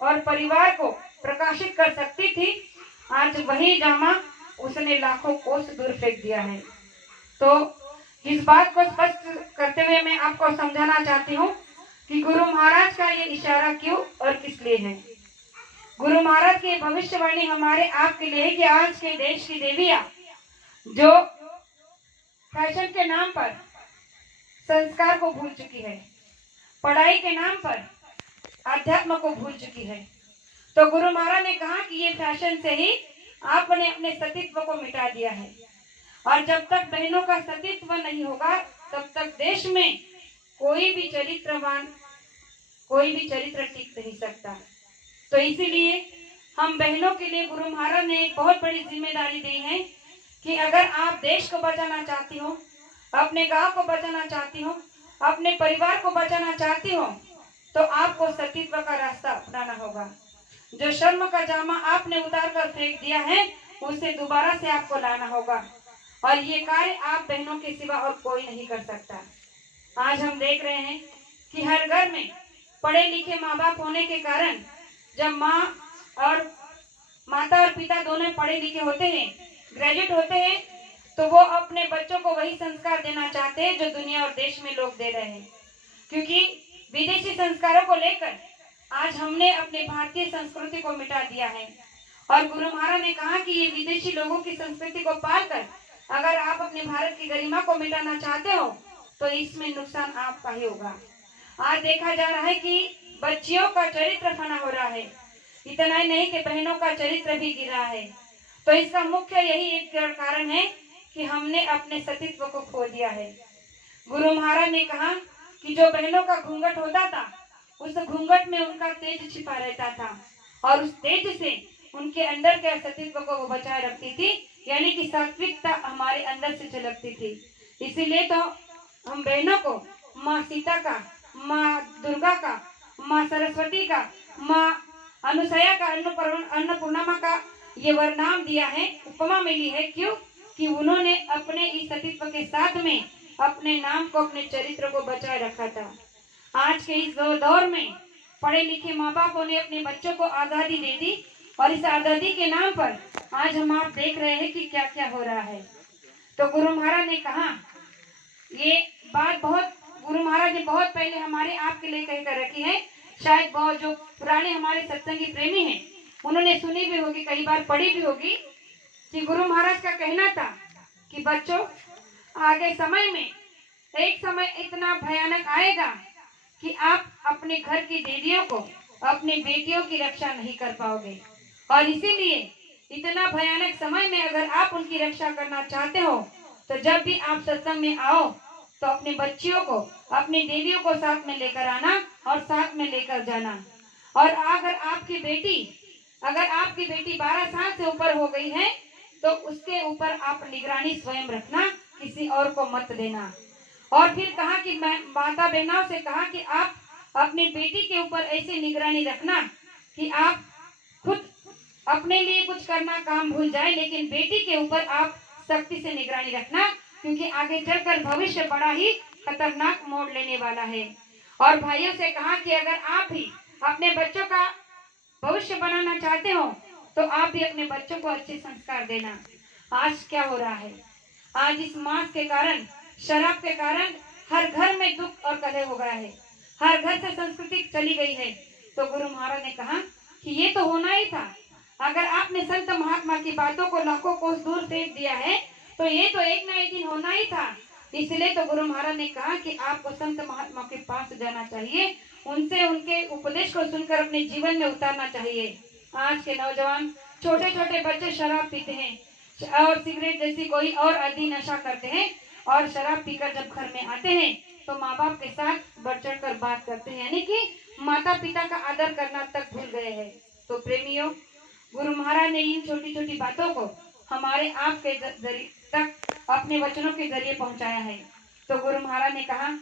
और परिवार को प्रकाशित कर सकती थी, आज वही जामा उसने लाखों कोस दूर फेंक दिया है। तो इस बात को स्पष्ट करते हुए मैं आपको समझाना चाहती हूँ कि गुरु महाराज का ये इशारा क्यों और किस लिए है। गुरु महाराज की भविष्यवाणी हमारे आपके लिए है कि आज के देश की देवियां जो फैशन के नाम पर संस्कार को भूल चुकी है, पढ़ाई के नाम पर अध्यात्म को भूल चुकी है, तो गुरु महाराज ने कहा कि ये फैशन से ही आपने अपने सतीत्व को मिटा दिया है। और जब तक बहनों का सतीत्व नहीं होगा तब तक देश में कोई भी चरित्र टिक नहीं सकता। तो इसीलिए हम बहनों के लिए गुरु महाराज ने एक बहुत बड़ी जिम्मेदारी दी है कि अगर आप देश को बचाना चाहती हो, अपने गांव को बचाना चाहती हो, अपने परिवार को बचाना चाहती हो, तो आपको सतीत्व का रास्ता अपनाना होगा। जो शर्म का जामा आपने उतार कर फेंक दिया है उसे दोबारा से आपको लाना होगा, और ये कार्य आप बहनों के सिवा और कोई नहीं कर सकता। आज हम देख रहे हैं कि हर घर में पढ़े लिखे माँ बाप होने के कारण जब माता और पिता दोनों पढ़े लिखे होते हैं, ग्रेजुएट होते हैं, तो वो अपने बच्चों को वही संस्कार देना चाहते हैं जो दुनिया और देश में लोग दे रहे हैं। क्योंकि विदेशी संस्कारों को लेकर आज हमने अपने भारतीय संस्कृति को मिटा दिया है, और गुरु महाराज ने कहा कि ये विदेशी लोगों की संस्कृति को पालकर अगर आप अपने भारत की गरिमा को मिटाना चाहते हो तो इसमें नुकसान आपका ही होगा। आज देखा जा रहा है कि बच्चियों का चरित्र फना हो रहा है, इतना ही नहीं कि बहनों का चरित्र भी गिरा है। तो इसका मुख्य यही एक कारण है कि हमने अपने सतीत्व को खो दिया है। गुरु महाराज ने कहा कि जो बहनों का घूंघट होता था उस घूंघट में उनका तेज छिपा रहता था, और उस तेज से उनके अंदर के सतीत्व को वो बचाए रखती थी, यानी कि सात्विकता हमारे अंदर से झलकती थी। इसीलिए तो हम बहनों को माँ सीता का, माँ दुर्गा का, माँ सरस्वती का, माँ अनुसया का, अन्नपूर्णा का ये वरनाम दिया है, उपमा मिली है। क्यों? कि उन्होंने अपने इस सतीत्व के साथ में अपने नाम को, अपने चरित्र को बचाए रखा था। आज के इस दौर में पढ़े लिखे माँ बापों ने अपने बच्चों को आजादी दे दी, और इस आजादी के नाम पर आज हम आप देख रहे हैं कि क्या क्या हो रहा है। तो गुरु महाराज ने कहा, ये बात गुरु महाराज ने बहुत पहले हमारे आपके लिए कहकर रखी है। शायद बहुत जो पुराने हमारे सत्संगी प्रेमी हैं उन्होंने सुनी भी होगी, कई बार पढ़ी भी होगी, कि गुरु महाराज का कहना था कि बच्चों, आगे समय में एक समय इतना भयानक आएगा कि आप अपने घर की देवियों को, अपनी बेटियों की रक्षा नहीं कर पाओगे, और इसीलिए इतना भयानक समय में अगर आप उनकी रक्षा करना चाहते हो तो जब भी आप सत्संग में आओ तो अपनी बच्चियों को, अपनी देवियों को साथ में लेकर आना और साथ में लेकर जाना। और अगर आपकी बेटी 12 साल से ऊपर हो गई है तो उसके ऊपर आप निगरानी स्वयं रखना, किसी और को मत देना। और फिर कहा कि माता बहनों से कहा कि आप अपनी बेटी के ऊपर ऐसी निगरानी रखना कि आप खुद अपने लिए कुछ करना काम भूल जाए, लेकिन बेटी के ऊपर आप सख्ती से निगरानी रखना, क्योंकि आगे चलकर भविष्य बड़ा ही खतरनाक मोड़ लेने वाला है। और भाइयों से कहा कि अगर आप भी अपने बच्चों का भविष्य बनाना चाहते हो तो आप भी अपने बच्चों को अच्छे संस्कार देना। आज क्या हो रहा है, आज इस मांस के कारण, शराब के कारण हर घर में दुख और कलह हो गया है, हर घर से संस्कृति चली गई है। तो गुरु महाराज ने कहा कि ये तो होना ही था। अगर आपने संत महात्मा की बातों को लाखों कोस दूर फेंक दिया है तो ये तो एक ना एक दिन होना ही था। इसलिए तो गुरु महाराज ने कहा कि आपको संत महात्मा के पास जाना चाहिए, उनसे उनके उपदेश को सुनकर अपने जीवन में उतारना चाहिए। आज के नौजवान, छोटे छोटे बच्चे शराब पीते हैं और सिगरेट जैसी कोई और आदि नशा करते हैं, और शराब पीकर जब घर में आते हैं तो माँ बाप के साथ बढ़ चढ़ कर बात करते हैं, यानी कि माता पिता का आदर करना तक भूल गए हैं। तो प्रेमियों, गुरु महाराज ने इन छोटी छोटी बातों को हमारे आप के जरिए तक अपने वचनों के जरिए पहुंचाया है। तो गुरु महाराज ने कहा